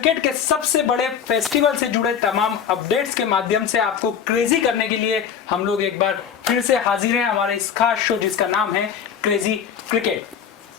Cricket के सबसे बड़े फेस्टिवल से जुड़े तमाम अपडेट्स के माध्यम से आपको क्रेजी करने के लिए हम लोग एक बार फिर से हाजिर हैं हमारे इस खास शो जिसका नाम है क्रेजी क्रिकेट।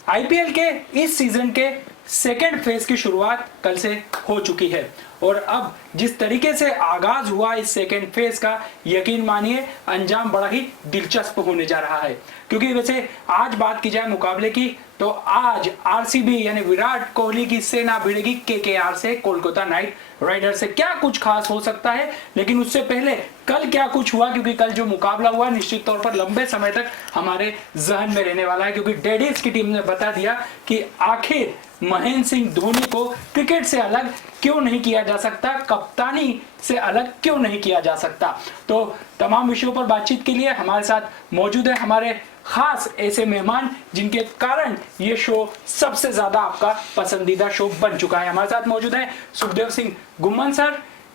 आईपीएल के इस सीजन के सेकेंड फेज की शुरुआत कल से हो चुकी है और अब जिस तरीके से आगाज हुआ इस सेकेंड फेज का, यकीन मानिए अंजाम बड़ा ही दिलचस्प होने जा रहा है। क्योंकि वैसे आज बात की जाए मुकाबले की तो आज आरसीबी यानी विराट कोहली की सेना भिड़ेगी केकेआर से, कोलकाता नाइट राइडर से। क्या कुछ खास हो सकता है, लेकिन उससे पहले कल क्या कुछ हुआ, क्योंकि कल जो मुकाबला हुआ निश्चित तौर पर लंबे समय तक हमारे जहन में रहने वाला है। क्योंकि डेडीज की टीम ने बता दिया कि आखिर महेंद्र सिंह धोनी को क्रिकेट से अलग क्यों नहीं किया जा सकता, कप्तानी से अलग क्यों नहीं किया जा सकता। तो तमाम विषयों पर बातचीत के लिए हमारे साथ मौजूद है हमारे खास ऐसे मेहमान जिनके कारण ये शो सबसे ज्यादा आपका पसंदीदा शो बन चुका है। हमारे साथ मौजूद है सुखदेव सिंह गुम्मन सर,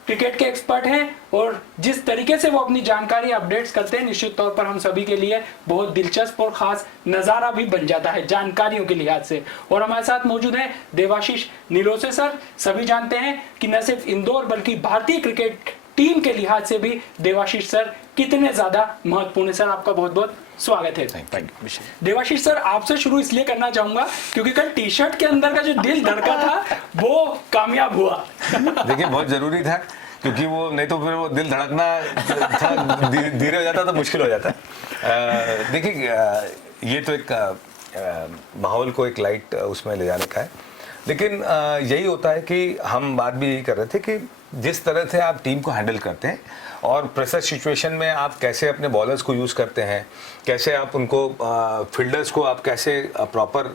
क्रिकेट के एक्सपर्ट हैं और जिस तरीके से वो अपनी जानकारी अपडेट्स करते हैं निश्चित तौर पर हम सभी के लिए बहुत दिलचस्प और खास नज़ारा भी बन जाता है जानकारियों के लिहाज से। और हमारे साथ मौजूद है देवाशीष निरोसे सर। सभी जानते हैं कि न सिर्फ इंदौर बल्कि भारतीय क्रिकेट टीम के लिहाज से भी देवाशीष सर कितने ज्यादा महत्वपूर्ण है। सर आपका बहुत बहुत स्वागत है। देवाशीष सर आपसे शुरू इसलिए करना चाहूंगा क्योंकि कल टी शर्ट के अंदर का जो दिल धड़का था वो कामयाब हुआ। देखिए बहुत जरूरी था, क्योंकि वो नहीं तो फिर वो दिल धड़कना धीरे हो जाता तो मुश्किल हो जाता। देखिए ये तो एक माहौल को एक लाइट उसमें ले जाने का है, लेकिन यही होता है कि हम बात भी यही कर रहे थे कि जिस तरह से आप टीम को हैंडल करते हैं और प्रेशर सिचुएशन में आप कैसे अपने बॉलर्स को यूज़ करते हैं, कैसे आप उनको फील्डर्स को आप कैसे प्रॉपर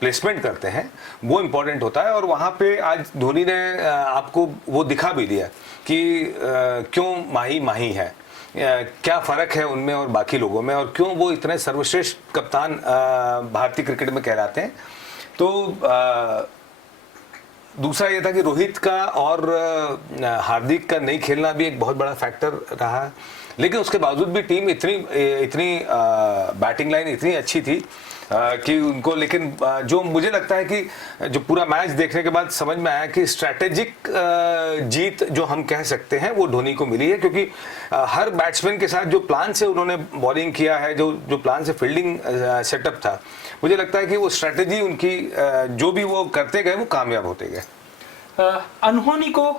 प्लेसमेंट करते हैं, वो इम्पोर्टेंट होता है। और वहाँ पे आज धोनी ने आपको वो दिखा भी दिया कि क्यों माही माही है, क्या फ़र्क है उनमें और बाकी लोगों में, और क्यों वो इतने सर्वश्रेष्ठ कप्तान भारतीय क्रिकेट में कहलाते हैं। तो दूसरा ये था कि रोहित का और हार्दिक का नहीं खेलना भी एक बहुत बड़ा फैक्टर रहा, लेकिन उसके बावजूद भी टीम इतनी बैटिंग लाइन इतनी अच्छी थी कि उनको, लेकिन जो मुझे लगता है कि जो पूरा मैच देखने के बाद समझ में आया कि स्ट्रैटेजिक जीत जो हम कह सकते हैं वो धोनी को मिली है। क्योंकि हर बैट्समैन के साथ जो प्लान से उन्होंने बॉलिंग किया है, जो प्लान से फील्डिंग सेटअप था, मुझे लगता है कि वो स्ट्रैटेजी उनकी जो भी वो करते गए वो कामयाब होते गए। अनहोनी को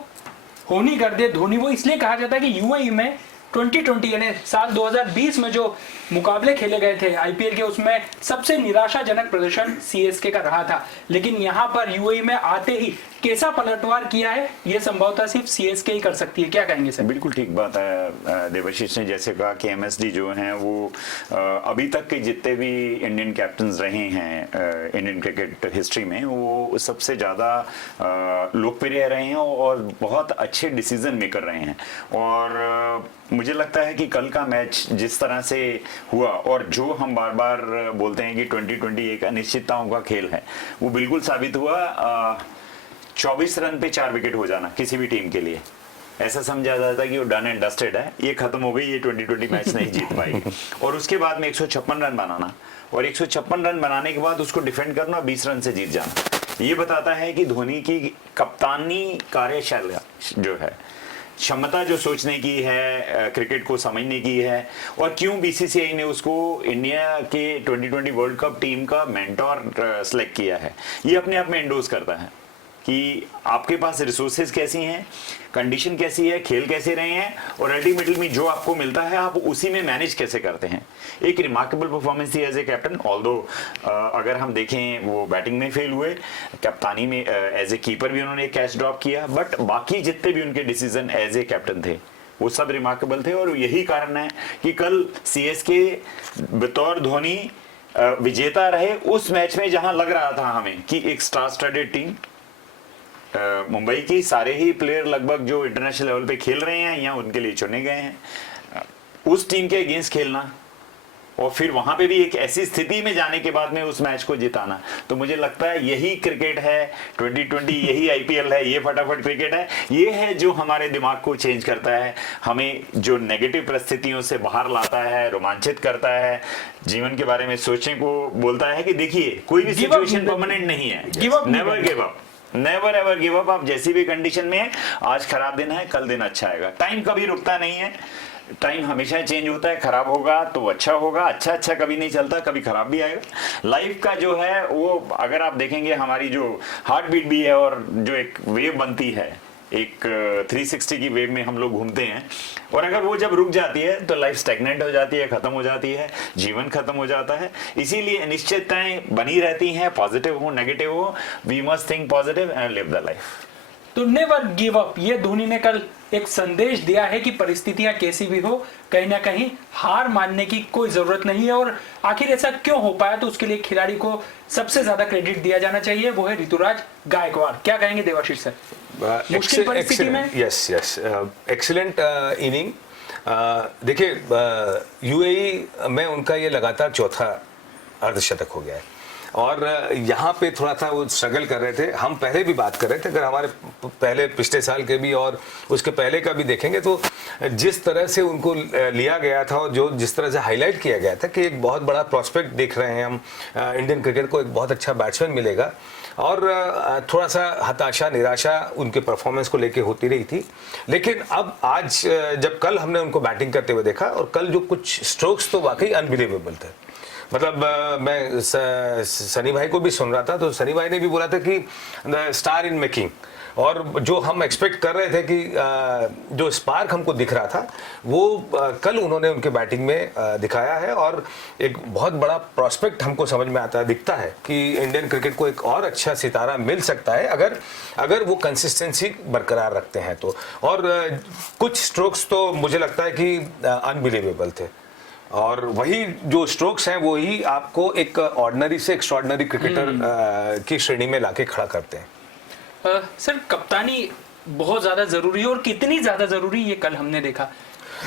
होनी कर दे धोनी, वो इसलिए कहा जाता है कि यूएई में 2020 यानी साल 2020 में जो मुकाबले खेले गए थे आईपीएल के, उसमें सबसे निराशाजनक प्रदर्शन सीएसके का रहा था। लेकिन यहां पर यूएई में आते ही कैसा पलटवार किया है ये संभवतः सिर्फ सीएसके ही कर सकती है। क्या कहेंगे सर? बिल्कुल ठीक बात है देवाशीष ने जैसे कहा कि एमएसडी जो हैं वो अभी तक के जितने भी इंडियन कैप्टन्स रहे हैं इंडियन क्रिकेट हिस्ट्री में, वो सबसे ज़्यादा लोकप्रिय रहे हैं और बहुत अच्छे डिसीजन मेकर रहे हैं। और मुझे लगता है कि कल का मैच जिस तरह से हुआ और जो हम बार बार बोलते हैं कि 2020 एक अनिश्चितताओं का खेल है, वो बिल्कुल साबित हुआ। 24 रन पे 4 विकेट हो जाना किसी भी टीम के लिए ऐसा समझा जाता है कि वो डन एंड डस्टेड है, ये खत्म हो गई, ये 2020 मैच नहीं जीत पाएगी। और उसके बाद में 156 रन बनाना और 156 रन बनाने के बाद उसको डिफेंड करना, 20 रन से जीत जाना, ये बताता है कि धोनी की कप्तानी कार्यशैली जो है, क्षमता जो सोचने की है, क्रिकेट को समझने की है, और क्यों बीसीसीआई ने उसको इंडिया के 2020 वर्ल्ड कप टीम का मेंटोर सेलेक्ट किया है, ये अपने आप में एंडोर्स करता है कि आपके पास रिसोर्सेज कैसी हैं, कंडीशन कैसी है, खेल कैसे रहे हैं, और अल्टीमेटली में जो आपको मिलता है आप उसी में मैनेज कैसे करते हैं। एक रिमार्केबल परफॉर्मेंस थी एज ए कैप्टन। ऑल्दो अगर हम देखें वो बैटिंग में फेल हुए, कप्तानी में एज ए कीपर भी उन्होंने एक कैच ड्रॉप किया, बट बाकी जितने भी उनके डिसीजन एज ए कैप्टन थे वो सब रिमार्केबल थे। और यही कारण है कि कल सीएसके बतौर धोनी विजेता रहे उस मैच में जहां लग रहा था हमें कि एक स्टार स्टडेड टीम, मुंबई की सारे ही प्लेयर लगभग जो इंटरनेशनल लेवल पे खेल रहे हैं या उनके लिए चुने गए हैं, उस टीम के अगेंस्ट खेलना और फिर वहां पे भी एक ऐसी स्थिति में जाने के बाद में उस मैच को जिताना, तो मुझे लगता है यही क्रिकेट है 2020, यही आईपीएल है, ये फटाफट क्रिकेट है, ये है जो हमारे दिमाग को चेंज करता है, हमें जो नेगेटिव परिस्थितियों से बाहर लाता है, रोमांचित करता है, जीवन के बारे में सोचने को बोलता है कि देखिए कोई भी सिचुएशन परमानेंट नहीं है, never give up. Never ever give up. आप जैसी भी कंडीशन में है, आज खराब दिन है, कल दिन अच्छा आएगा। टाइम कभी रुकता नहीं है, टाइम हमेशा चेंज होता है। खराब होगा तो अच्छा होगा, अच्छा अच्छा कभी नहीं चलता, कभी खराब भी आएगा। लाइफ का जो है वो अगर आप देखेंगे, हमारी जो हार्ट बीट भी है और जो एक वेव बनती है, एक 360 की वेव में हम लोग घूमते हैं, और अगर वो जब रुक जाती है तो लाइफ स्टैग्नेंट हो जाती है, खत्म हो जाती है, जीवन खत्म हो जाता है। इसीलिए अनिश्चितताएं बनी रहती हैं, पॉजिटिव हो नेगेटिव हो, we must think positive and live the life. तो नेवर गिव अप, ये धोनी ने कल एक संदेश दिया है कि परिस्थितियां कैसी भी हो, कहीं ना कहीं हार मानने की कोई जरूरत नहीं है। और आखिर ऐसा क्यों हो पाया, तो उसके लिए खिलाड़ी को सबसे ज्यादा क्रेडिट दिया जाना चाहिए, वो है ऋतुराज गायकवाड़। क्या कहेंगे देवाशीष सर? मुश्किल परिस्थिति में यस एक्सीलेंट इनिंग। देखिए यूएई में उनका ये लगातार चौथा अर्धशतक हो गया है, और यहाँ पे थोड़ा सा वो स्ट्रगल कर रहे थे। हम पहले भी बात कर रहे थे, अगर हमारे पहले पिछले साल के भी और उसके पहले का भी देखेंगे तो जिस तरह से उनको लिया गया था और जो जिस तरह से हाईलाइट किया गया था कि एक बहुत बड़ा प्रोस्पेक्ट देख रहे हैं हम, इंडियन क्रिकेट को एक बहुत अच्छा बैट्समैन मिलेगा, और थोड़ा सा हताशा निराशा उनके परफॉर्मेंस को लेके होती रही थी। लेकिन अब आज जब कल हमने उनको बैटिंग करते हुए देखा, और कल जो कुछ स्ट्रोक्स तो वाकई अनबिलीवेबल थे। मतलब मैं सनी भाई को भी सुन रहा था, तो सनी भाई ने भी बोला था कि द स्टार इन मेकिंग, और जो हम एक्सपेक्ट कर रहे थे कि जो स्पार्क हमको दिख रहा था वो कल उन्होंने उनके बैटिंग में दिखाया है, और एक बहुत बड़ा प्रॉस्पेक्ट हमको समझ में आता है, दिखता है कि इंडियन क्रिकेट को एक और अच्छा सितारा मिल सकता है अगर वो कंसिस्टेंसी बरकरार रखते हैं तो। और कुछ स्ट्रोक्स तो मुझे लगता है कि अनबिलीवेबल थे, और वही जो स्ट्रोक्स हैं वही आपको एक ऑर्डिनरी से एक्स्ट्राऑर्डिनरी क्रिकेटर की श्रेणी में लाके खड़ा करते हैं। सर कप्तानी बहुत ज्यादा जरूरी है, और कितनी ज्यादा जरूरी ये कल हमने देखा।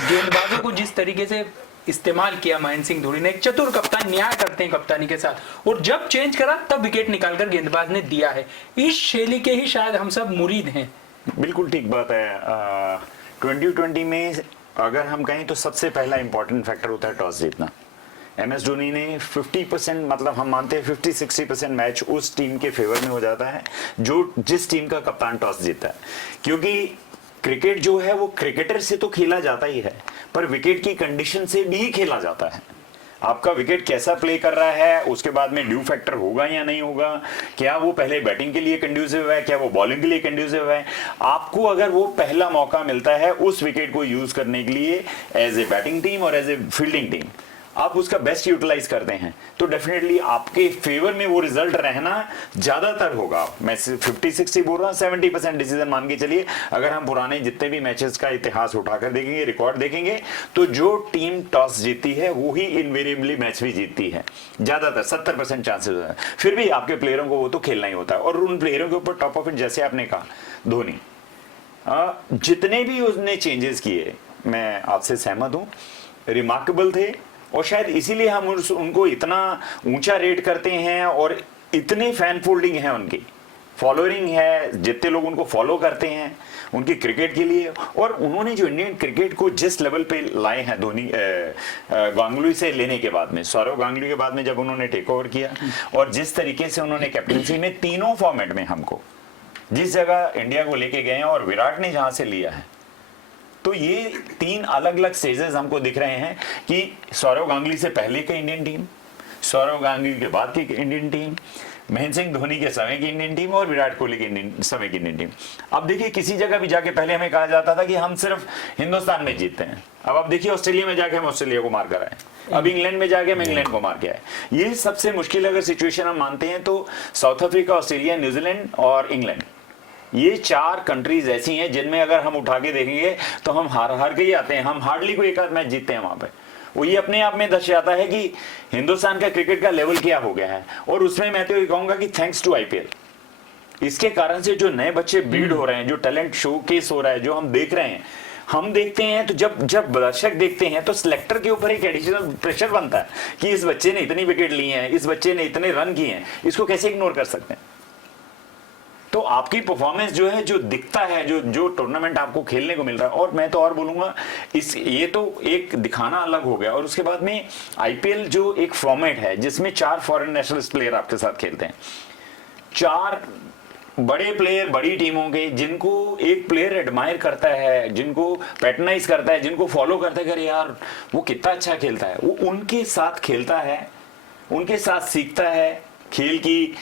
गेंदबाजों को जिस तरीके से इस्तेमाल किया महेंद्र सिंह धोनी ने, एक चतुर कप्तान न्याय करते हैं कप्तानी के साथ, और जब चेंज करा तब विकेट निकालकर गेंदबाज ने दिया है। इस शैली के ही शायद हम सब मुरीद हैं। बिल्कुल ठीक बात है। 2020 में अगर हम कहें तो सबसे पहला इंपॉर्टेंट फैक्टर होता है टॉस जीतना। MS धोनी ने 50%, मतलब हम मानते हैं 50-60% मैच उस टीम के फेवर में हो जाता है जिस टीम का कप्तान टॉस जीता है। क्योंकि क्रिकेट जो है वो क्रिकेटर से तो खेला जाता ही है, पर विकेट की कंडीशन से भी खेला जाता है। आपका विकेट कैसा प्ले कर रहा है, उसके बाद में ड्यू फैक्टर होगा या नहीं होगा, क्या वो पहले बैटिंग के लिए कंड्यूसिव है, क्या वो बॉलिंग के लिए कंड्यूसिव है। आपको अगर वो पहला मौका मिलता है उस विकेट को यूज करने के लिए एज ए बैटिंग टीम और एज ए फील्डिंग टीम, आप उसका बेस्ट यूटिलाइज करते हैं, तो डेफिनेटली आपके फेवर में वो रिजल्ट रहना ज्यादातर होगा। मैं 50-60 बोल रहा हूँ, 70% डिसीजन मान के चलिए। अगर हम पुराने जितने भी मैचेस का इतिहास उठाकर देखेंगे, रिकॉर्ड देखेंगे, तो जो टीम टॉस जीतती है वो ही इनवेरिएबली मैच भी जीतती है, ज्यादातर 70% चांसेस है। फिर भी आपके प्लेयरों को वो तो खेलना ही होता है, और उन प्लेयरों के ऊपर टॉप ऑफ इट, जैसे आपने कहा धोनी जितने भी उसने चेंजेस किए, मैं आपसे सहमत हूं, रिमार्केबल थे, और शायद इसीलिए हम उनको इतना ऊंचा रेट करते हैं, और इतने फैन फोल्डिंग है, उनकी फॉलोइंग है, जितने लोग उनको फॉलो करते हैं उनकी क्रिकेट के लिए। और उन्होंने जो इंडियन क्रिकेट को जिस लेवल पे लाए हैं धोनी, गांगुली से लेने के बाद में, सौरव गांगुली के बाद में जब उन्होंने टेक ओवर किया, और जिस तरीके से उन्होंने कैप्टनसी में तीनों फॉर्मेट में हमको जिस जगह इंडिया को लेके गए हैं, और विराट ने जहां से लिया है, तो ये 3 अलग अलग स्टेजेस हमको दिख रहे हैं कि सौरव गांगुली से पहले की इंडियन टीम, सौरव गांगुली के बाद की इंडियन टीम, महेंद्र सिंह धोनी के समय की इंडियन टीम, और विराट कोहली के समय की इंडियन टीम। अब देखिए, किसी जगह भी जाके पहले हमें कहा जाता था कि हम सिर्फ हिंदुस्तान में जीतते हैं। अब आप देखिए, ऑस्ट्रेलिया में जाके हम ऑस्ट्रेलिया को मार कर आए, अब इंग्लैंड में जाके हम इंग्लैंड को मार के आए। ये सबसे मुश्किल अगर सिचुएशन हम मानते हैं तो साउथ अफ्रीका, ऑस्ट्रेलिया, न्यूजीलैंड और इंग्लैंड, ये 4 कंट्रीज ऐसी हैं जिनमें अगर हम उठा के देखेंगे तो हम हार के ही आते हैं। हम हार्डली कोई एक आध मैच जीतते हैं वहां पे। वो ये अपने आप में दर्शाता है कि हिंदुस्तान का क्रिकेट का लेवल क्या हो गया है। और उसमें मैं तो ये कहूंगा कि थैंक्स टू IPL, इसके कारण से जो नए बच्चे ब्रीड हो रहे हैं, जो टैलेंट शोकेस हो रहा है, जो हम देख रहे हैं, हम देखते हैं तो जब दर्शक देखते हैं तो सिलेक्टर के ऊपर एक एडिशनल प्रेशर बनता है कि इस बच्चे ने इतनी विकेट ली हैं, इस बच्चे ने इतने रन किए हैं, इसको कैसे इग्नोर कर सकते हैं। तो आपकी परफॉर्मेंस जो है, जो दिखता है, जो टूर्नामेंट आपको खेलने को मिल रहा है, और मैं तो और बोलूंगा, ये तो एक दिखाना अलग हो गया। और उसके बाद में IPL जो एक फॉर्मेट है जिसमें 4 फॉरेन नेशनल प्लेयर आपके साथ खेलते हैं, 4 बड़े प्लेयर बड़ी टीमों के, जिनको एक प्लेयर एडमायर करता है, जिनको पैटर्नाइज करता है, जिनको फॉलो करता है, अरे यार वो कितना अच्छा खेलता है, वो उनके साथ खेलता है, उनके साथ सीखता है खेल की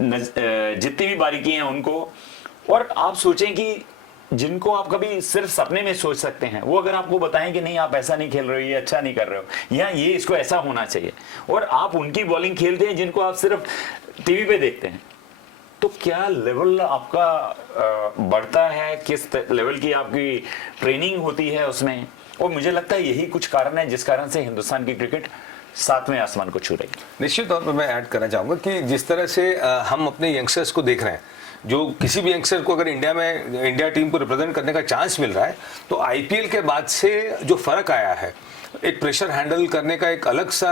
जितनी भी बारीकी हैं उनको। और आप सोचें कि जिनको आप कभी सिर्फ सपने में सोच सकते हैं, वो अगर आपको बताएं कि नहीं आप ऐसा नहीं खेल रहे हो, ये अच्छा नहीं कर रहे हो, या ये इसको ऐसा होना चाहिए, और आप उनकी बॉलिंग खेलते हैं जिनको आप सिर्फ टीवी पे देखते हैं, तो क्या लेवल आपका बढ़ता है, किस लेवल की आपकी ट्रेनिंग होती है उसमें। और मुझे लगता है यही कुछ कारण है जिस कारण से हिंदुस्तान की क्रिकेट 7वें आसमान को छू रही है। निश्चित तौर पर मैं ऐड करना चाहूँगा कि जिस तरह से हम अपने यंगस्टर्स को देख रहे हैं, जो किसी भी यंगस्टर को अगर इंडिया टीम को रिप्रेजेंट करने का चांस मिल रहा है, तो आईपीएल के बाद से जो फर्क आया है, एक प्रेशर हैंडल करने का एक अलग सा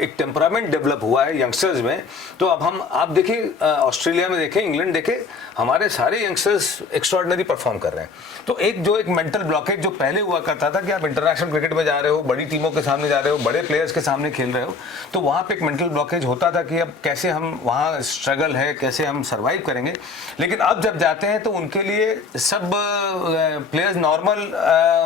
एक टेम्परामेंट डेवलप हुआ है यंगस्टर्स में। तो अब आप देखिए ऑस्ट्रेलिया में देखें, इंग्लैंड देखें, हमारे सारे यंगस्टर्स एक्स्ट्राऑर्डिनरी परफॉर्म कर रहे हैं। तो एक मेंटल ब्लॉकेज जो पहले हुआ करता था कि आप इंटरनेशनल क्रिकेट में जा रहे हो, बड़ी टीमों के सामने जा रहे हो, बड़े प्लेयर्स के सामने खेल रहे हो, तो वहाँ पे एक मेंटल ब्लॉकेज होता था कि अब कैसे हम वहाँ स्ट्रगल है, कैसे हम सर्वाइव करेंगे। लेकिन अब जब जाते हैं तो उनके लिए सब प्लेयर्स नॉर्मल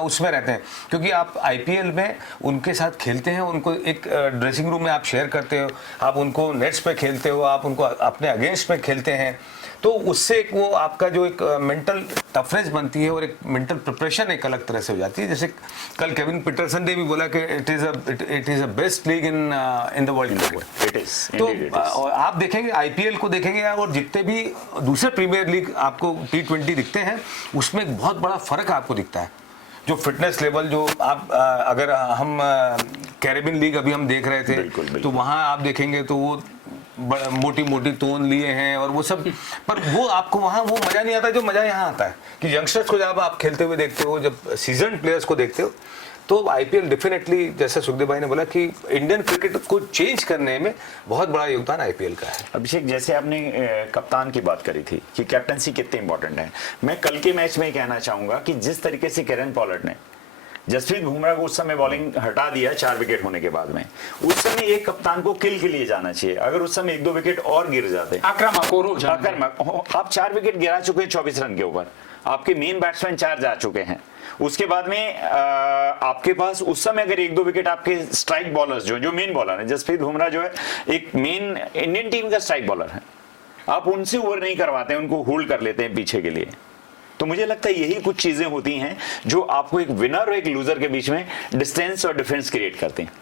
उसमें रहते हैं, क्योंकि आप आईपीएल में उनके साथ खेलते हैं, उनको एक ड्रेसिंग रूम में आप शेयर करते हो, आप उनको नेट्स पे खेलते हो, आप उनको अपने अगेंस्ट में खेलते हैं, तो उससे एक वो आपका जो एक मेंटल टफनेस बनती है और एक मेंटल प्रिपरेशन एक अलग तरह से हो जाती है। जैसे कल केविन पीटरसन ने भी बोला कि it is a best league in the world cricket. तो आप देखेंगे आईपीएल को देखेंगे और जितने भी दूसरे प्रीमियर लीग आपको T20 दिखते हैं, उसमें एक बहुत बड़ा फर्क आपको दिखता है। जो फिटनेस लेवल जो आप अगर हम कैरेबियन लीग अभी हम देख रहे थे, बिल्कुल। तो वहाँ आप देखेंगे तो वो मोटी मोटी तोन लिए हैं और वो सब, पर वो आपको वहाँ वो मजा नहीं आता जो मजा यहाँ आता है कि यंगस्टर्स को जब आप खेलते हुए देखते हो, जब सीजन प्लेयर्स को देखते हो, तो आईपीएल डेफिनेटली, जैसे सुखदेव भाई ने बोला कि इंडियन क्रिकेट को चेंज करने में बहुत बड़ा योगदान आईपीएल का है। अभिषेक, जैसे आपने कप्तान की बात करी थी कि कैप्टनसी कितनी इंपॉर्टेंट है, मैं कल के मैच में कहना चाहूंगा कि जिस तरीके से केरन पॉलार्ड ने जसप्रीत बुमराह को उस समय बॉलिंग हटा दिया 4 विकेट होने के बाद में, उस समय एक कप्तान को किल के लिए जाना चाहिए। अगर उस समय 1-2 विकेट और गिर जाते, आक्रामक आप 4 विकेट गिरा चुके हैं 24 रन के ऊपर, आपके मेन बैट्समैन 4 जा चुके हैं, उसके बाद में आपके पास उस समय अगर 1-2 विकेट आपके स्ट्राइक बॉलर्स जो मेन बॉलर है, जसप्रीत बुमराह जो है एक मेन इंडियन टीम का स्ट्राइक बॉलर है, आप उनसे ओवर नहीं करवाते, उनको होल्ड कर लेते हैं पीछे के लिए। तो मुझे लगता है यही कुछ चीजें होती हैं जो आपको एक विनर और एक लूजर के बीच में डिस्टेंस और डिफरेंस क्रिएट करते हैं।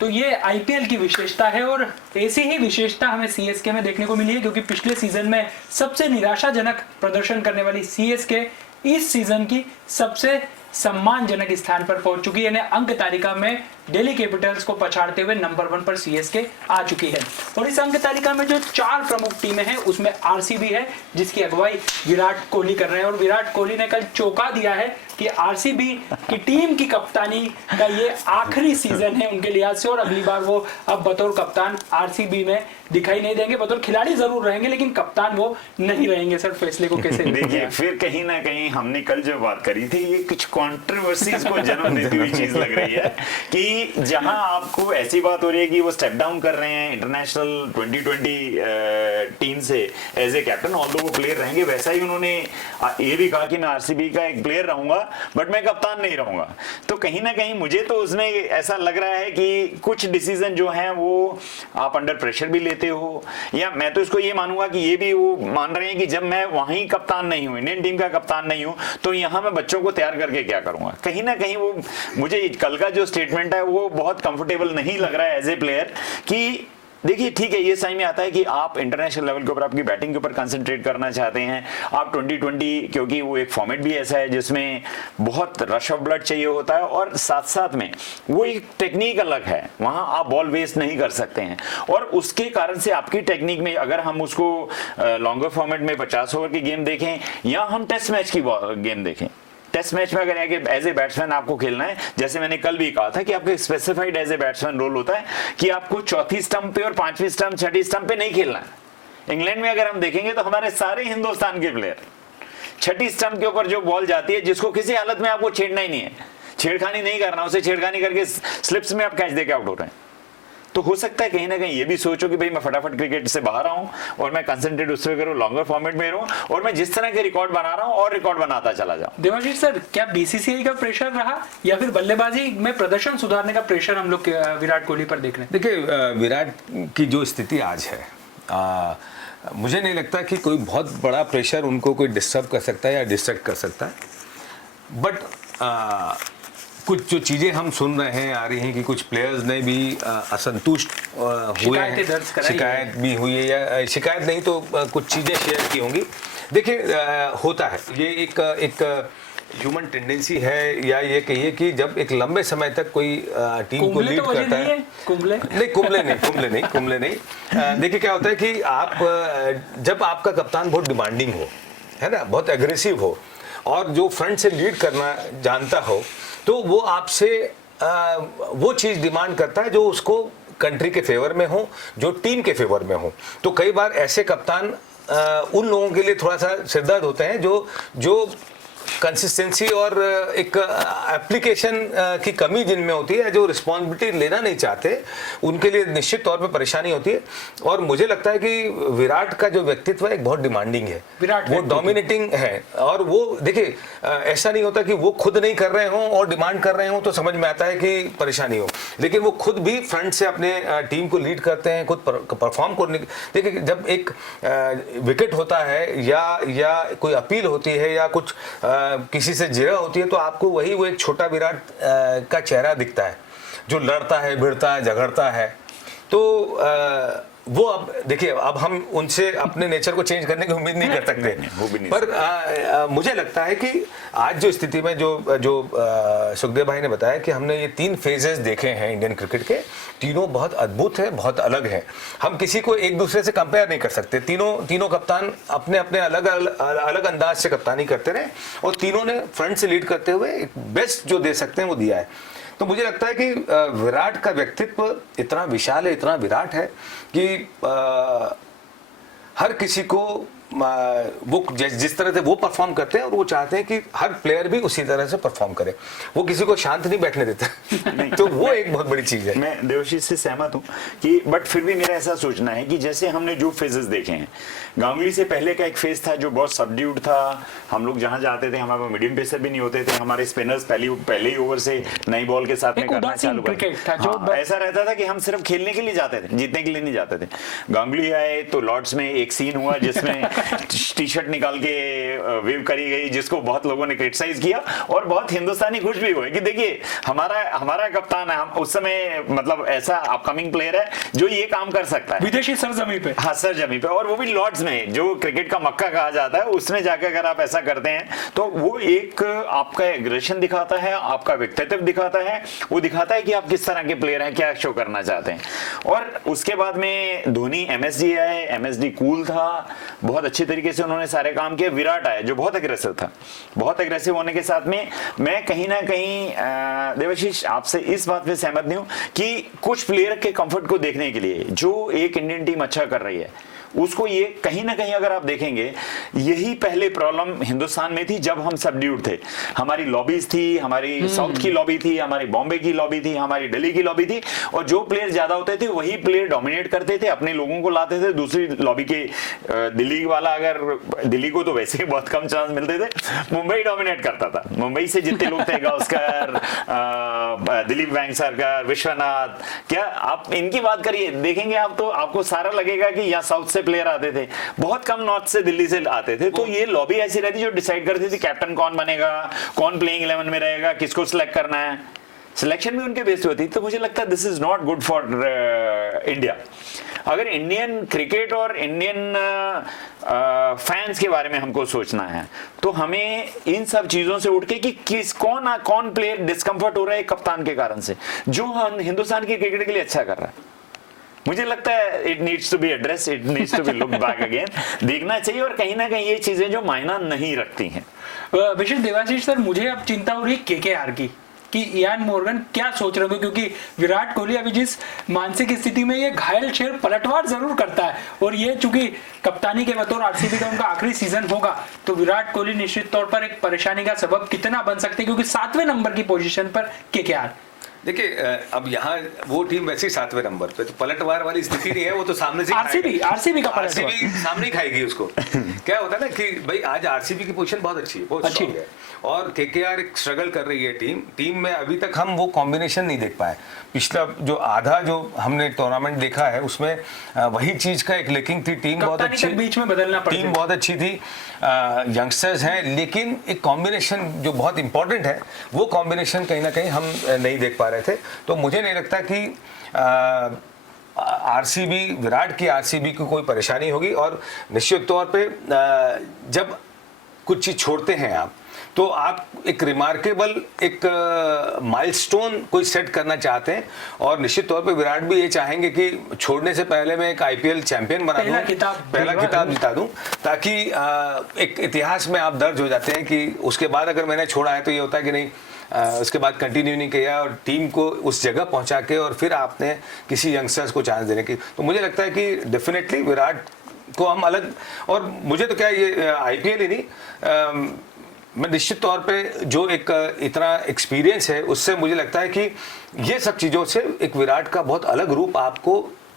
तो ये आईपीएल की विशेषता है, और ऐसी ही विशेषता हमें सीएसके में देखने को मिली है, क्योंकि पिछले सीजन में सबसे निराशाजनक प्रदर्शन करने वाली सीएसके इस सीजन की सबसे सम्मानजनक स्थान पर पहुंच चुकी है। अंक तालिका में दिल्ली कैपिटल्स को पछाड़ते हुए नंबर 1 पर सीएसके आ चुकी है। और इस अंक तालिका में जो 4 प्रमुख टीमें हैं उसमें आरसीबी है, जिसकी अगुवाई विराट कोहली कर रहे हैं। और विराट कोहली ने कल चौंका दिया है कि आरसीबी की टीम की कप्तानी का ये आखिरी सीजन है उनके लिहाज से, और अगली बार वो अब बतौर कप्तान आरसीबी में दिखाई नहीं देंगे। बतौर खिलाड़ी जरूर रहेंगे, लेकिन कप्तान वो नहीं रहेंगे। सर, फैसले को कैसे देखिए, फिर कहीं ना कहीं हमने कल जो बात करी थी, ये कुछ कंट्रोवर्सीज को जन्म देती हुई चीज लग रही है कि जहां आपको ऐसी बात हो रही है कि वो स्टेप डाउन कर रहे हैं इंटरनेशनल 2020 टीम से एज ए कैप्टन, ऑल्दो वो प्लेयर रहेंगे, वैसा ही उन्होंने ये भी कहा कि मैं आरसीबी का एक प्लेयर रहूंगा बट मैं कप्तान नहीं रहूंगा। तो कहीं ना कहीं मुझे तो उसमें ऐसा लग रहा है कि कुछ डिसीजन जो है वो आप अंडर प्रेशर भी लेते हो, या मैं तो इसको ये मानूंगा कि ये भी वो मान रहे हैं कि जब मैं वहीं कप्तान नहीं हूं, इंडियन टीम का कप्तान नहीं हूं, तो यहां मैं बच्चों को तैयार करके क्या करूंगा। कहीं ना कहीं वो मुझे कल का जो स्टेटमेंट है वो बहुत कंफर्टेबल नहीं लग रहा है एज ए प्लेयर कि देखिए ठीक है, ये समझ में आता है कि आप इंटरनेशनल लेवल के ऊपर आपकी बैटिंग के ऊपर कंसंट्रेट करना चाहते हैं, आप 2020 क्योंकि वो एक फॉर्मेट भी ऐसा है जिसमें बहुत रश ऑफ ब्लड चाहिए होता है, और साथ साथ में वो एक टेक्निक अलग है, वहां आप बॉल वेस्ट नहीं कर सकते हैं, और उसके कारण से आपकी टेक्निक में अगर हम उसको लॉन्गर फॉर्मेट में 50 ओवर की गेम देखें या हम टेस्ट मैच की गेम देखें, टेस्ट मैच में अगर एज ए बैट्समैन आपको खेलना है, जैसे मैंने कल भी कहा था कि आपको specified as a batsman role होता है कि आपको 4थी स्टंप पे और 5वीं स्टंप 6ठी स्टंप पे नहीं खेलना है। इंग्लैंड में अगर हम देखेंगे तो हमारे सारे हिंदुस्तान के प्लेयर 6ठी स्टंप के ऊपर जो बॉल जाती है, जिसको किसी हालत में आपको छेड़ना ही नहीं है, छेड़खानी नहीं करना, उसे छेड़खानी करके स्लिप्स में आप कैच देके आउट हो रहे हैं। तो हो सकता है कहीं ना कहीं ये भी सोचो कि भाई मैं फटाफट क्रिकेट से बाहर आऊं और मैं कंसंट्रेट उस पर करूं, लॉन्गर फॉर्मेट में रहूं और मैं जिस तरह के रिकॉर्ड बना रहा हूं और रिकॉर्ड बनाता चला जाऊं। देवाशीष सर, क्या बीसीसीआई का प्रेशर रहा या फिर बल्लेबाजी में प्रदर्शन सुधारने का प्रेशर हम लोग विराट कोहली पर देख रहे हैं? देखिए, विराट की जो स्थिति आज है, मुझे नहीं लगता कि कोई बहुत बड़ा प्रेशर उनको कोई डिस्टर्ब कर सकता है या डिस्ट्रैक्ट कर सकता है। बट कुछ जो चीज़ें हम सुन रहे हैं आ रही हैं कि कुछ प्लेयर्स ने भी असंतुष्ट हुए हैं, शिकायत भी हुई है, या शिकायत नहीं तो कुछ चीज़ें शेयर की होंगी। देखिए, होता है, ये एक ह्यूमन टेंडेंसी है, या ये कहिए कि जब एक लंबे समय तक कोई टीम को लीड करता है, कुंबले नहीं। देखिए क्या होता है कि आप जब आपका कप्तान बहुत डिमांडिंग हो, है ना, बहुत एग्रेसिव हो और जो फ्रंट से लीड करना जानता हो, तो वो आपसे वो चीज़ डिमांड करता है जो उसको कंट्री के फेवर में हो, जो टीम के फेवर में हो। तो कई बार ऐसे कप्तान उन लोगों के लिए थोड़ा सा सिरदर्द होते हैं जो कंसिस्टेंसी और एक एप्लीकेशन की कमी जिनमें होती है, जो रिस्पॉन्सिबिलिटी लेना नहीं चाहते, उनके लिए निश्चित तौर पे परेशानी होती है। और मुझे लगता है कि विराट का जो व्यक्तित्व है एक बहुत डिमांडिंग है, वो डोमिनेटिंग है। और वो देखिए, ऐसा नहीं होता कि वो खुद नहीं कर रहे हों और डिमांड कर रहे हों तो समझ में आता है कि परेशानी हो, लेकिन वो खुद भी फ्रंट से अपने टीम को लीड करते हैं, खुद परफॉर्म करने। देखिए, जब एक विकेट होता है या कोई अपील होती है या कुछ किसी से जिरह होती है, तो आपको वो एक छोटा विराट का चेहरा दिखता है जो लड़ता है, भिड़ता है, झगड़ता है। तो वो अब देखिए, अब हम उनसे अपने नेचर को चेंज करने की उम्मीद नहीं कर सकते, पर मुझे लगता है कि आज जो स्थिति में जो सुखदेव भाई ने बताया कि हमने ये 3 फेजेस देखे हैं इंडियन क्रिकेट के, तीनों बहुत अद्भुत हैं, बहुत अलग हैं। हम किसी को एक दूसरे से कंपेयर नहीं कर सकते। तीनों कप्तान अपने अपने अलग अंदाज से कप्तानी करते रहे और तीनों ने फ्रंट से लीड करते हुए बेस्ट जो दे सकते हैं वो दिया है। तो मुझे लगता है कि विराट का व्यक्तित्व इतना विशाल है, इतना विराट है कि हर किसी को वो जिस तरह से वो परफॉर्म करते हैं और वो चाहते हैं कि हर प्लेयर भी उसी तरह से परफॉर्म करे, वो किसी को शांत नहीं बैठने देते। तो वो एक बहुत बड़ी चीज है। मैं देवाशीष से सहमत हूं कि बट फिर भी मेरा ऐसा सोचना है कि जैसे हमने जो फेजेस देखे हैं, गांगुली से पहले का एक फेज था जो बहुत सबड्यूड था। हम लोग जहां जाते थे, हमारे मीडियम पेसर भी नहीं होते थे, हमारे स्पिनर्स पहले ही ओवर से नई बॉल के साथ में करना चालू कर, ऐसा रहता था कि हम सिर्फ खेलने के लिए जाते थे, जीतने के लिए नहीं जाते थे। गांगुली आए तो लॉर्ड्स में एक सीन हुआ जिसमें टी शर्ट निकाल के वेव करी गई, जिसको बहुत लोगों ने क्रिटिसाइज किया और बहुत हिंदुस्तानी खुश भी हुए कि देखिए हमारा कप्तान है। हम उस समय मतलब ऐसा अपकमिंग प्लेयर है जो ये काम कर सकता है विदेशी सरजमी पे। हाँ, सरजमी पे, और वो भी लॉर्ड्स में, जो क्रिकेट का मक्का कहा जाता है, उसमें जाकर अगर आप ऐसा करते हैं तो वो एक आपका एग्रेशन दिखाता है, आपका व्यक्तित्व दिखाता है, वो दिखाता है कि आप किस तरह के प्लेयर हैं, क्या शो करना चाहते हैं। और उसके बाद में धोनी एमएसडी आए, एमएसडी कूल था, बहुत अच्छे तरीके से उन्होंने सारे काम किए। विराट आए जो बहुत एग्रेसिव था, बहुत एग्रेसिव होने के साथ में मैं कहीं ना कहीं देवाशीष आपसे इस बात पे सहमत नहीं हूं कि कुछ प्लेयर के कंफर्ट को देखने के लिए जो एक इंडियन टीम अच्छा कर रही है उसको ये कहीं ना कहीं अगर आप देखेंगे, यही पहले प्रॉब्लम हिंदुस्तान में थी जब हम सबड्यूड थे। हमारी लॉबीज थी, हमारी साउथ की लॉबी थी, हमारी बॉम्बे की लॉबी थी, हमारी दिल्ली की लॉबी थी, और जो प्लेयर ज्यादा होते थे वही प्लेयर डोमिनेट करते थे, अपने लोगों को लाते थे। दूसरी लॉबी के दिल्ली वाला, अगर दिल्ली को तो वैसे ही बहुत कम चांस मिलते थे, मुंबई डोमिनेट करता था। मुंबई से जितने लोग थे, गावस्कर, दिलीप वेंगसरकर, विश्वनाथ, क्या आप इनकी बात करिए, देखेंगे आप तो आपको सारा लगेगा कि यहाँ साउथ से प्लेयर आते थे, बहुत कम नॉर्थ से, दिल्ली से आते थे। तो ये लॉबी ऐसी रहती जो डिसाइड करती थी कैप्टन कौन बनेगा, कौन प्लेइंग 11 में रहेगा, किसको सिलेक्ट करना है। सिलेक्शन भी उनके बेस पे होती। तो मुझे लगता है this is not good for India. अगर इंडियन क्रिकेट और इंडियन फैंस के बारे में हमको सोचना है तो हमें इन सब चीजों से उठ के कि कौन प्लेयर डिस्कंफर्ट हो रहा है कप्तान के कारण से, जो हिंदुस्तान की क्रिकेट के लिए अच्छा कर रहा है। मुझे लगता है it needs to be address, it needs to be look back again, देखना चाहिए। और कहीं ना कहीं ये चीजें जो मायना नहीं रखती हैं। विशेष देवाशीष सर, मुझे अब चिंता हो रही है केकेआर की कि इयान मोर्गन क्या सोच रहे होंगे, क्योंकि विराट कोहली अभी जिस मानसिक स्थिति में, ये घायल शेर पलटवार जरूर करता है, और ये चूंकि कप्तानी के बतौर आरसीबी का उनका आखिरी सीजन होगा, तो विराट कोहली निश्चित तौर पर एक परेशानी का सबब कितना बन सकते हैं, क्योंकि 7वें नंबर की पोजीशन पर केकेआर। देखिए अब यहाँ वो टीम वैसे ही 7वें नंबर पे, तो पलटवार वाली स्थिति नहीं है, वो तो सामने से आरसीबी का पलटवार, आरसीबी सामने ही खाएगी उसको। क्या होता है ना कि भाई आज आरसीबी की पोजीशन बहुत अच्छी है, बहुत अच्छी है, और केकेआर एक स्ट्रगल कर रही है टीम में अभी तक हम वो कॉम्बिनेशन नहीं देख पाए। पिछला जो आधा जो हमने टूर्नामेंट देखा है उसमें वही चीज का एक लेकिंग थी, टीम बहुत अच्छी, बीच में बदलना पड़ा, टीम बहुत अच्छी थी, यंगस्टर्स हैं, लेकिन एक कॉम्बिनेशन जो बहुत इंपॉर्टेंट है वो कॉम्बिनेशन कहीं ना कहीं हम नहीं देख पा रहे थे। तो मुझे नहीं लगता कि आरसीबी, विराट की आरसीबी को कोई परेशानी होगी। और निश्चित तौर पे जब कुछ चीज छोड़ते हैं आप, तो आप एक रिमार्केबल एक माइलस्टोन कोई सेट करना चाहते हैं, और निश्चित तौर पे विराट भी ये चाहेंगे कि छोड़ने से पहले मैं एक आईपीएल चैंपियन बना दूं, पहला खिताब जिता दूं, ताकि एक इतिहास में आप दर्ज हो जाते हैं कि उसके बाद अगर मैंने छोड़ा है तो ये होता है कि नहीं, उसके बाद कंटिन्यू नहीं किया और टीम को उस जगह पहुंचा के और फिर आपने किसी यंगस्टर्स को चांस देने की। तो मुझे लगता है कि डेफिनेटली विराट को हम अलग, और मुझे तो क्या ये आईपीएल ही नहीं, मैं निश्चित तौर पे जो एक इतना एक्सपीरियंस है उससे मुझे लगता है कि ये सब चीज़ों से एक विराट का बहुत अलग रूप आपको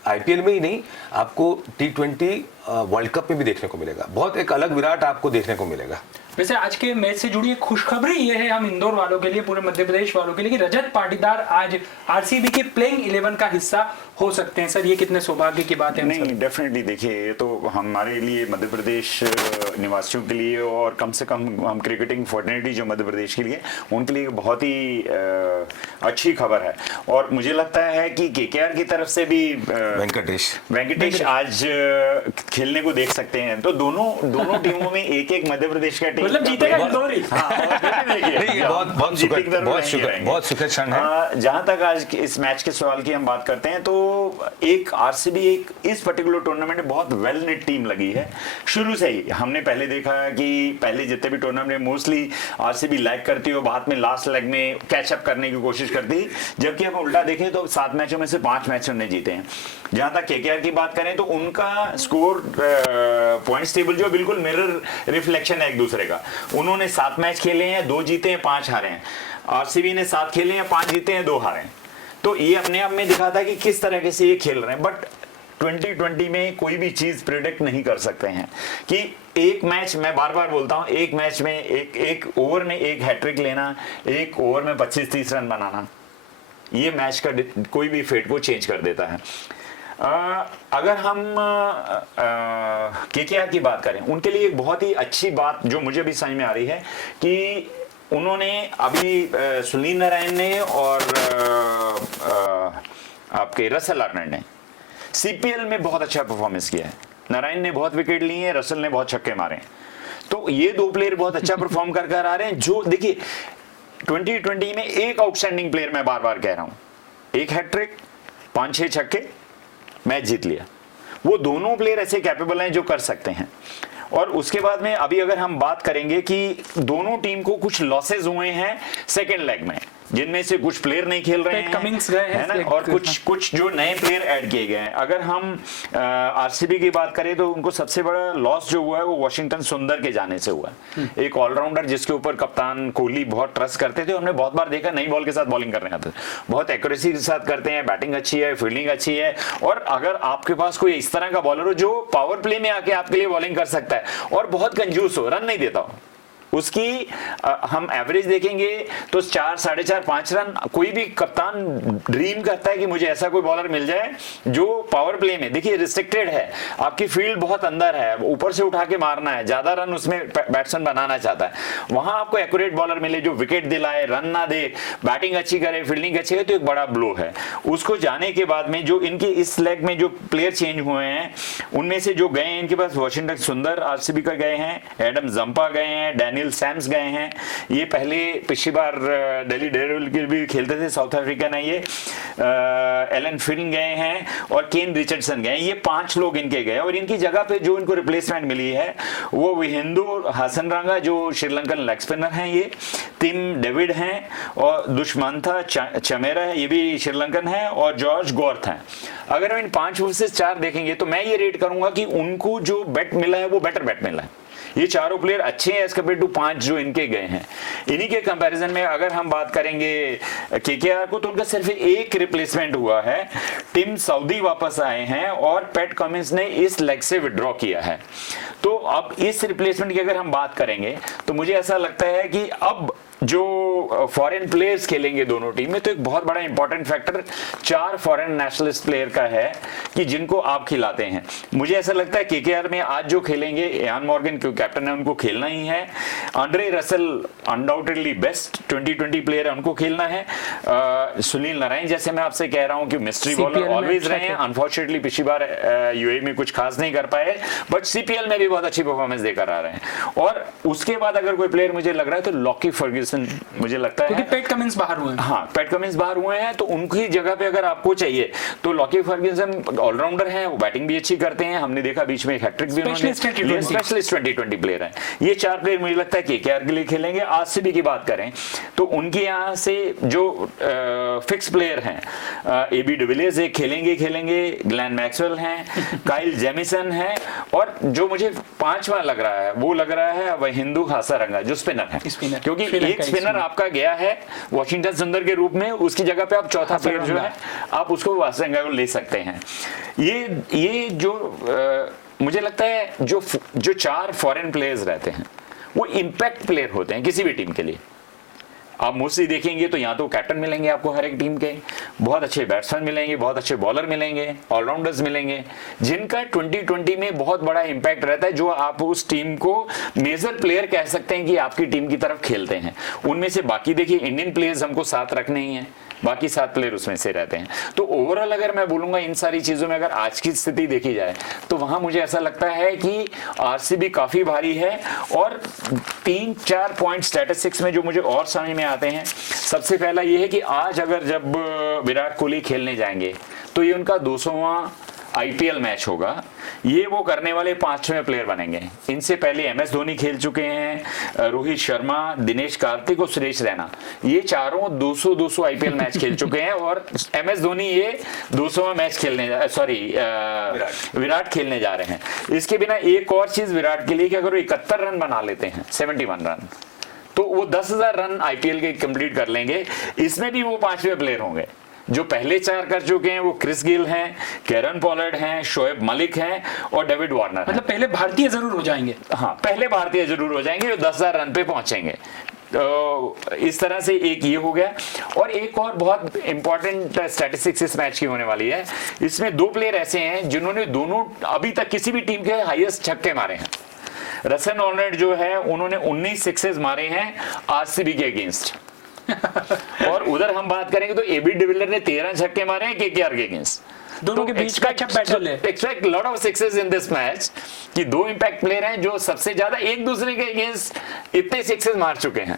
आईपीएल में ही नहीं, आपको T20 वर्ल्ड कप में भी देखने को मिलेगा। बहुत एक अलग विराट आपको देखने को मिलेगा। वैसे आज के मैच से जुड़ी एक खुशखबरी ये है हम इंदौर वालों के लिए, पूरे मध्य प्रदेश वालों के लिए, कि रजत पाटीदार आज आरसीबी के प्लेइंग 11 का हिस्सा हो सकते हैं। सर ये कितने सौभाग्य की बात है? नहीं, डेफिनेटली देखिए, ये तो हमारे लिए, मध्य प्रदेश निवासियों के लिए, और कम से कम हम क्रिकेटिंग फर्टिनिटी जो मध्य प्रदेश के लिए, उनके लिए बहुत ही अच्छी खबर है। और मुझे लगता है कि केकेआर की तरफ से भी वेंकटेश आज खेलने को देख सकते हैं। तो दोनों टीमों में एक मध्य प्रदेश का टीम मतलब जीतेगा इंदौर ही। बहुत सुखद क्षण है। जहां तक आज इस मैच के सवाल की हम बात करते हैं, तो एक आरसीबी एक इस पर्टिकुलर टूर्नामेंट में बहुत वेल नेट टीम लगी है शुरू से ही। हमने पहले देखा कि पहले जितने भी टूर्नामेंट में मोस्टली आरसीबी लैग करती है, बाद में लास्ट लेग में कैचअप करने की कोशिश करती, जबकि हम उल्टा देखें तो 7 मैचों में से 5 मैच उन्होंने जीते हैं। जहां तक केकेआर की बात करें तो उनका स्कोर पॉइंट्स टेबल जो बिल्कुल मिरर रिफ्लेक्शन है एक दूसरे का। उन्होंने 7 मैच खेले हैं, 2 जीते हैं, 5 हारे हैं। आरसीबी ने 7 खेले हैं, 5 जीते हैं, 2 हारे हैं। तो ये अपने आप में दिखाता है कि किस तरह से ये खेल रहे हैं। बट 2020 में कोई भी चीज प्रिडिक्ट नहीं कर सकते हैं कि एक मैच, मैं बार बार बोलता हूं, एक मैच में एक ओवर में एक हैट्रिक लेना, एक ओवर में 25-30 रन बनाना, ये मैच का कोई भी फेट को चेंज कर देता है। अगर हम केकेआर की बात करें, उनके लिए एक बहुत ही अच्छी बात जो मुझे भी समझ में आ रही है कि उन्होंने अभी सुनील नारायण ने और आपके रसल आर्नल्ड ने सीपीएल में बहुत अच्छा परफॉर्मेंस किया है। नारायण ने बहुत विकेट लिए हैं, रसल ने बहुत छक्के मारे हैं। तो ये 2 प्लेयर बहुत अच्छा परफॉर्म कर आ रहे हैं। जो देखिए 2020 में एक आउटस्टैंडिंग प्लेयर, मैं बार बार कह रहा हूं, एक हैट्रिक, 5-6 छक्के, मैच जीत लिया। वो दोनों प्लेयर ऐसे कैपेबल हैं जो कर सकते हैं। और उसके बाद में अभी अगर हम बात करेंगे कि दोनों टीम को कुछ लॉसेज हुए हैं सेकेंड लेग में, जिनमें से कुछ प्लेयर नहीं खेल रहे हैं, कमिंग्स गए हैं, है ना, और कुछ जो नए प्लेयर ऐड किए गए हैं। अगर हम आरसीबी की बात करें तो उनको सबसे बड़ा लॉस जो हुआ है वो वॉशिंगटन सुंदर के जाने से हुआ है। एक ऑलराउंडर जिसके ऊपर कप्तान कोहली बहुत ट्रस्ट करते थे। हमने बहुत बार देखा नई बॉल के साथ बॉलिंग करने आते, बहुत एक्यूरेसी के साथ करते हैं, बैटिंग अच्छी है, फील्डिंग अच्छी है। और अगर आपके पास कोई इस तरह का बॉलर हो जो पावर प्ले में आके आपके लिए बॉलिंग कर सकता है और बहुत कंजूस हो, रन नहीं देता हो, उसकी हम एवरेज देखेंगे तो 4, 4.5, 5 रन कोई भी कप्तान ड्रीम करता है कि मुझे ऐसा कोई बॉलर मिल जाए जो पावर प्ले में, देखिए रिस्ट्रिक्टेड है, आपकी फील्ड बहुत अंदर है, ऊपर से उठा के मारना है, ज्यादा रन उसमें बैट्समैन बनाना चाहता है, वहां आपको एक्यूरेट बॉलर मिले जो विकेट दिलाए, रन ना दे, बैटिंग अच्छी करे, फील्डिंग अच्छी है, तो एक बड़ा ब्लो है। उसको जाने के बाद में जो इनके इस लेग में जो प्लेयर चेंज हुए हैं उनमें से जो गए हैं, इनके पास वॉशिंगटन सुंदर आरसीबी का गए हैं, एडम जंपा गए हैं, डैनियल सैम्स गए हैं, ये पहले पिछली बार दिल्ली डेयरडेविल के भी खेलते थे, साउथ अफ्रीकन है ये, एलन फिन गए हैं और केन रिचर्डसन गए हैं। ये 5 लोग इनके गए और इनकी जगह पे जो इनको रिप्लेसमेंट मिली है वो विहिंदू हसनरंगा जो श्रीलंकन लेग स्पिनर हैं, ये टिम डेविड हैं, और दुष्मंथा चमेरा है, ये भी श्रीलंकन है, और जॉर्ज गॉर्थ हैं। अगर हम इन 5 वर्सेस 4 देखेंगे तो मैं ये रेट करूंगा कि उनको जो बेट मिला है वो बेटर बेट मिला है, ये चारों प्लेयर अच्छे हैं एज कम्पेयर टू 5 जो इनके गए हैं। इन्हीं के कंपैरिजन में अगर हम बात करेंगे केकेआर को, तो उनका सिर्फ एक रिप्लेसमेंट हुआ है। टिम साउदी वापस आए हैं और पैट कमिंस ने इस लेग से विड्रॉ किया है। तो अब इस रिप्लेसमेंट की अगर हम बात करेंगे तो मुझे ऐसा लगता है कि अब जो फॉरेन प्लेयर्स खेलेंगे दोनों टीम में, तो एक बहुत बड़ा important factor 4 foreign nationalist player का है कि जिनको आप खिलाते हैं। मुझे ऐसा लगता है केकेआर में आज जो खेलेंगे, इयान मॉर्गन क्यों कैप्टन है उनको खेलना ही है, Andre Russell undoubtedly best 2020 player है उनको खेलना है, सुनील नारायण जैसे मैं आपसे कह रहा हूं कि मिस्ट्री बॉलर ऑलवेज रहे हैं, अनफॉर्चुनेटली पिछली बार यूएई में कुछ खास नहीं कर पाए, बट सीपीएल में भी बहुत अच्छी परफॉर्मेंस देकर आ रहे हैं। और उसके बाद अगर कोई प्लेयर मुझे लग रहा है तो लॉकी फर्ग्यूसन मुझे लगता है, क्योंकि पैट कमिंस बाहर हुए हैं। हाँ, पैट कमिंस बाहर हुए हैं, तो उनकी जगह पे अगर आपको चाहिए तो लॉकी फर्ग्यूसन ऑलराउंडर हैं, वो बैटिंग भी अच्छी करते हैं, हमने देखा बीच में हैट्रिक भी उन्होंने, स्पेशलिस्ट 2020 प्लेयर हैं। ये 4 प्लेयर मुझे लगता है केकेआर के लिए खेलेंगे। आरसीबी की बात करें तो उनके यहाँ से जो फिक्स प्लेयर हैं, एबी डिविलियर्स एक खेलेंगे, ग्लेन मैक्सवेल हैं, काइल जेमिसन है, और जो मुझे 5वां लग रहा है वो लग रहा है वह हिंदू हासारंगा जो स्पिनर है, क्योंकि एक स्पिनर आपका गया है वॉशिंगटन सुंदर के रूप में, उसकी जगह पे आप चौथा प्लेयर जो है आप उसको हासारंगा को ले सकते हैं। ये जो मुझे लगता है जो 4 फॉरेन प्लेयर्स रहते हैं वो इंपैक्ट प्लेयर होते हैं किसी भी टीम के लिए। आप मोस्टली देखेंगे तो यहाँ तो कैप्टन मिलेंगे आपको हर एक टीम के, बहुत अच्छे बैट्समैन मिलेंगे, बहुत अच्छे बॉलर मिलेंगे, ऑलराउंडर्स मिलेंगे, जिनका 2020 में बहुत बड़ा इंपैक्ट रहता है, जो आप उस टीम को मेजर प्लेयर कह सकते हैं कि आपकी टीम की तरफ खेलते हैं। उनमें से बाकी देखिए इंडियन प्लेयर्स हमको साथ रखने ही हैं, बाकी 7 प्लेयर उसमें से रहते हैं। तो ओवरऑल अगर मैं बोलूंगा इन सारी चीजों में अगर आज की स्थिति देखी जाए तो वहां मुझे ऐसा लगता है कि आरसीबी काफी भारी है। और 3-4 पॉइंट स्टैटिस्टिक्स में जो मुझे और समझ में आते हैं, सबसे पहला ये है कि आज अगर जब विराट कोहली खेलने जाएंगे तो ये उनका 200वां आईपीएल मैच होगा, ये वो करने वाले 5वें प्लेयर बनेंगे। इनसे पहले एमएस धोनी खेल चुके हैं, रोहित शर्मा, दिनेश कार्तिक और सुरेश रैना, ये चारों 200 आईपीएल मैच खेल चुके हैं, और एमएस धोनी ये 200वां मैच खेलने विराट खेलने जा रहे हैं। इसके बिना एक और चीज विराट के लिए कि अगर वो 71 रन बना लेते हैं, 71 रन, तो वो 10,000 रन आईपीएल के कंप्लीट कर लेंगे। इसमें भी वो 5वें प्लेयर होंगे। जो पहले 4 कर चुके हैं वो क्रिस गिल हैं, कैरन पॉलर्ड हैं, शोएब मलिक हैं और डेविड वार्नर। मतलब पहले भारतीय जरूर हो जाएंगे। हाँ, पहले भारतीय जरूर हो जाएंगे जो 10,000 रन पे पहुंचेंगे। तो इस तरह से एक ये हो गया। और एक और बहुत इंपॉर्टेंट स्टैटिस्टिक्स इस मैच की होने वाली है, इसमें 2 प्लेयर ऐसे हैं जिन्होंने दोनों अभी तक किसी भी टीम के हाईएस्ट छक्के मारे हैं। रसन ऑर्नेट जो है उन्होंने 19 सिक्सेस मारे हैं आरसीबी के अगेंस्ट और उधर हम बात करेंगे तो एबी डिविलियर ने 13 छक्के मारे हैं केकेआर के अगेंस्ट। दोनों के बीच का अच्छा बैटल है। Expect lot of sixes in this match कि 2 इंपैक्ट प्लेयर हैं जो सबसे ज्यादा एक दूसरे के अगेंस्ट इतने सिक्सेस मार चुके हैं।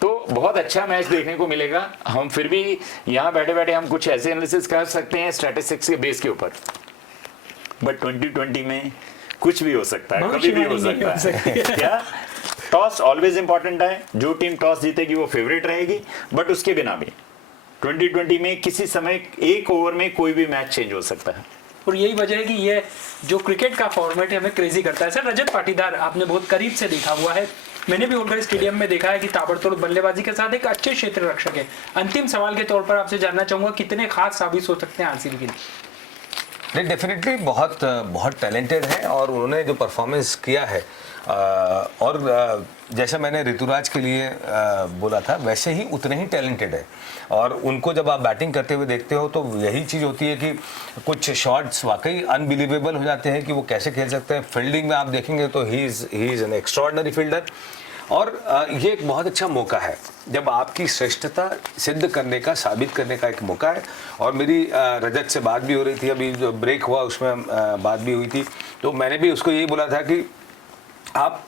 तो बहुत अच्छा मैच देखने को मिलेगा। हम फिर भी यहाँ बैठे बैठे हम कुछ ऐसे एनालिसिस कर सकते हैं स्टैटिस्टिक्स के बेस के ऊपर, बट 2020 में कुछ भी हो सकता है, कभी भी हो सकता है। क्या टॉस ऑलवेज इंपॉर्टेंट है, जो टीम टॉस जीतेगी वो फेवरेट रहेगी, बट उसके बिना भी 2020 में किसी समय एक ओवर में कोई भी मैच चेंज हो सकता है। और यही वजह है कि ये जो क्रिकेट का फॉर्मेट है हमें क्रेजी करता है। सर, रजत पाटीदार आपने बहुत करीब से देखा हुआ है, मैंने भी होलकर स्टेडियम में देखा है कि ताबड़तोड़ बल्लेबाजी के साथ एक अच्छे क्षेत्र रक्षक है। अंतिम सवाल के तौर पर आपसे जानना चाहूंगा कितने खास साबित हो सकते हैं आरसीबी के लिए? नहीं, डेफिनेटली बहुत टैलेंटेड है और उन्होंने जो परफॉर्मेंस किया है और जैसा मैंने ऋतुराज के लिए बोला था वैसे ही उतने ही टैलेंटेड है। और उनको जब आप बैटिंग करते हुए देखते हो तो यही चीज़ होती है कि कुछ शॉट्स वाकई अनबिलीवेबल हो जाते हैं कि वो कैसे खेल सकते हैं। फील्डिंग में आप देखेंगे तो he is an extraordinary fielder. और ये एक बहुत अच्छा मौका है जब आपकी श्रेष्ठता सिद्ध करने का, साबित करने का एक मौका है। और मेरी रजत से बात भी हो रही थी, अभी जो ब्रेक हुआ उसमें बात भी हुई थी, तो मैंने भी उसको यही बोला था कि आप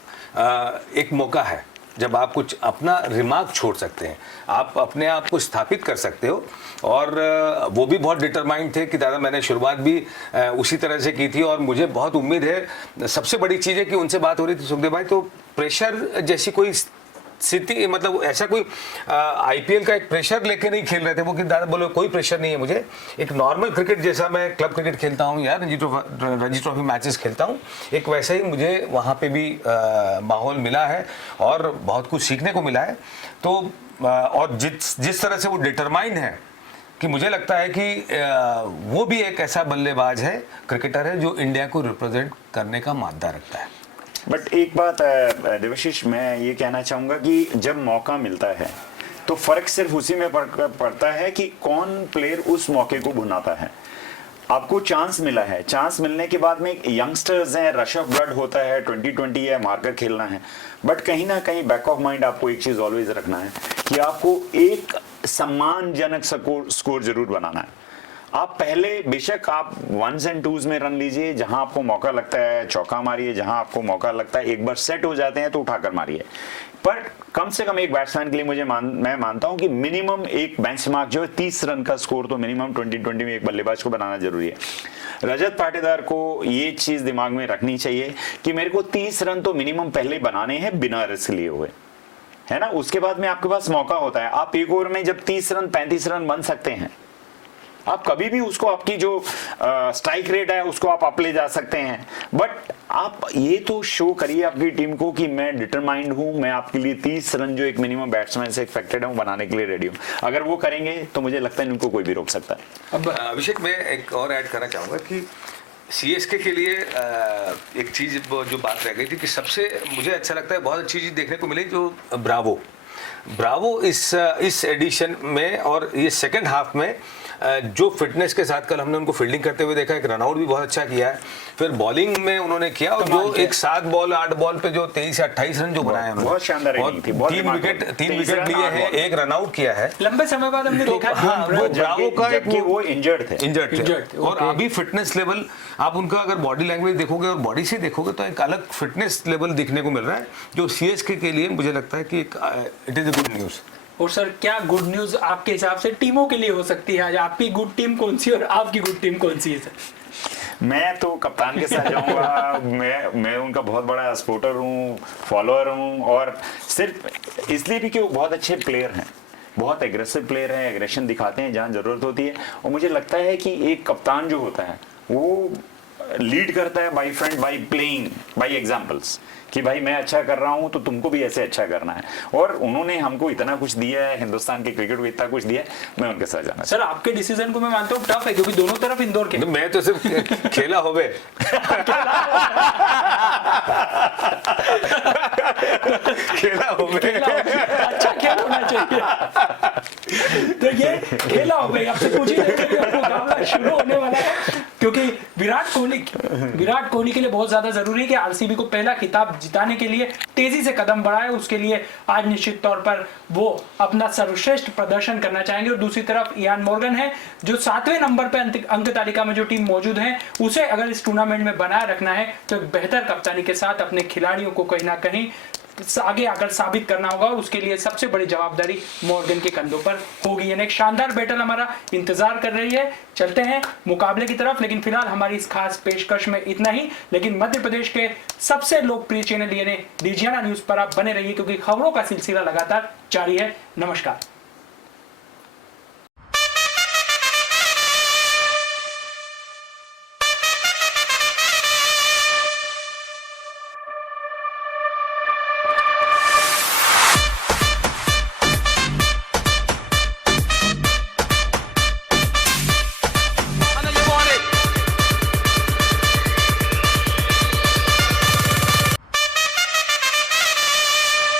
एक मौका है जब आप कुछ अपना रिमार्क छोड़ सकते हैं, आप अपने आप को स्थापित कर सकते हो। और वो भी बहुत डिटरमाइंड थे कि दादा मैंने शुरुआत भी उसी तरह से की थी और मुझे बहुत उम्मीद है। सबसे बड़ी चीज़ है कि उनसे बात हो रही थी सुखदेव भाई, तो प्रेशर जैसी कोई स्थिति, मतलब ऐसा कोई आईपीएल का एक प्रेशर लेके नहीं खेल रहे थे वो कि दादा बोलो कोई प्रेशर नहीं है मुझे, एक नॉर्मल क्रिकेट जैसा मैं क्लब क्रिकेट खेलता हूँ या रणजी ट्रॉफी मैचेस खेलता हूँ, एक वैसा ही मुझे वहाँ पे भी माहौल मिला है और बहुत कुछ सीखने को मिला है। तो और जिस तरह से वो डिटरमाइंड है कि मुझे लगता है कि वो भी एक ऐसा बल्लेबाज है, क्रिकेटर है जो इंडिया को रिप्रेजेंट करने का मादा रखता है। बट एक बात देवाशीष, मैं ये कहना चाहूंगा कि जब मौका मिलता है तो फर्क सिर्फ उसी में पड़ता है कि कौन प्लेयर उस मौके को भुनाता है। आपको चांस मिला है, चांस मिलने के बाद में यंगस्टर्स हैं, रश ऑफ ब्लड होता है, 2020 है, मारकर खेलना है, बट कहीं ना कहीं बैक ऑफ माइंड आपको एक चीज ऑलवेज रखना है कि आपको एक सम्मानजनक स्कोर जरूर बनाना है। आप पहले बेशक आप 1s and 2s में रन लीजिए, जहां आपको मौका लगता है चौका मारिए, जहां आपको मौका लगता है एक बार सेट हो जाते हैं तो उठाकर मारिए, पर कम से कम एक बैट्समैन के लिए मैं मानता हूं कि मिनिमम एक बेंचमार्क जो है 30 रन का स्कोर तो मिनिमम 2020 में एक बल्लेबाज को बनाना जरूरी है। रजत पाटीदार को ये चीज दिमाग में रखनी चाहिए कि मेरे को 30 रन तो मिनिमम पहले बनाने हैं बिना रिस्क लिए हुए, है ना। उसके बाद में आपके पास मौका होता है, आप एक ओवर में जब 30 रन 35 रन बन सकते हैं, आप कभी भी उसको आपकी जो स्ट्राइक रेट है उसको आप अप ले जा सकते हैं, बट आप ये तो शो करिए अपनी टीम को कि मैं डिटरमाइंड हूं, मैं आपके लिए 30 रन जो एक मिनिमम बैट्समैन से एक्सपेक्टेड है बनाने के लिए रेडी हूं। अगर वो करेंगे तो मुझे लगता है इनको कोई भी रोक सकता है। अब अभिषेक, मैं एक और ऐड करना चाहूंगा कि सीएसके के लिए एक चीज जो बात रह गई थी कि सबसे मुझे अच्छा लगता है, बहुत अच्छी चीज देखने को मिली जो ब्रावो इस एडिशन में और ये सेकंड हाफ में जो फिटनेस के साथ कल हमने उनको फील्डिंग करते हुए देखा, एक रनआउट भी बहुत अच्छा किया है, फिर बॉलिंग में उन्होंने किया और जो एक 7 बॉल 8 बॉल पे जो 23 या 28 रन जो बनाए हैं, बहुत शानदार इनिंग थी, 3 विकेट लिए हैं, एक रनआउट किया है। लंबे समय बाद हमने देखा वो ब्रावो का एक वो इंजर्ड थे और अभी फिटनेस लेवल आप उनका अगर बॉडी लैंग्वेज देखोगे और बॉडी से देखोगे तो एक अलग फिटनेस लेवल दिखने को मिल रहा है, जो सीएसके के लिए मुझे लगता है कि it is a good news. और सर, क्या गुड न्यूज आपके हिसाब से टीमों के लिए हो सकती है? आज आपकी गुड टीम कौन सी और आपकी गुड टीम कौन सी है सर? मैं तो कप्तान के साथ जाऊंगा। मैं उनका बहुत बड़ा सपोर्टर हूँ, फॉलोअर हूँ, और सिर्फ इसलिए भी कि वो बहुत अच्छे प्लेयर हैं, बहुत एग्रेसिव प्लेयर हैं, एग्रेशन दिखाते हैं जहाँ जरूरत होती है, और मुझे लगता है कि एक कप्तान जो होता है वो लीड करता है by front, by playing, by examples, कि भाई मैं अच्छा कर रहा हूं तो तुमको भी ऐसे अच्छा करना है। और उन्होंने हमको इतना कुछ दिया है, हिंदुस्तान के क्रिकेट को इतना कुछ दिया है, मैं उनके साथ जाना। सर, आपके डिसीजन को मैं मानता हूं टफ है, क्योंकि दोनों तरफ इंदौर के। मैं तो सिर्फ खेला हो गए खेला हो गए, अच्छा खेल होना चाहिए। तो ये खेला हो गई, आपसे कुछ ही देर में मुकाबला शुरू होने वाला है, क्योंकि विराट कोहली के लिए बहुत ज्यादा जरूरी है कि आरसीबी को पहला खिताब जिताने के लिए तेजी से कदम बढ़ाए। उसके लिए आज निश्चित तौर पर वो अपना सर्वश्रेष्ठ प्रदर्शन करना चाहेंगे। और दूसरी तरफ इयान मॉर्गन है, जो 7वें नंबर पर अंक तालिका में जो टीम मौजूद है, उसे अगर इस टूर्नामेंट में बनाए रखना है तो एक बेहतर कप्तानी के साथ अपने खिलाड़ियों को कहीं ना कहीं आगे आकर साबित करना होगा, और उसके लिए सबसे बड़ी जवाबदारी मॉर्गन के कंधों पर होगी। यानी एक शानदार बैटल हमारा इंतजार कर रही है। चलते हैं मुकाबले की तरफ, लेकिन फिलहाल हमारी इस खास पेशकश में इतना ही। लेकिन मध्य प्रदेश के सबसे लोकप्रिय चैनल यानी डिजियाना न्यूज पर आप बने रहिए, क्योंकि खबरों का सिलसिला लगातार जारी है। नमस्कार।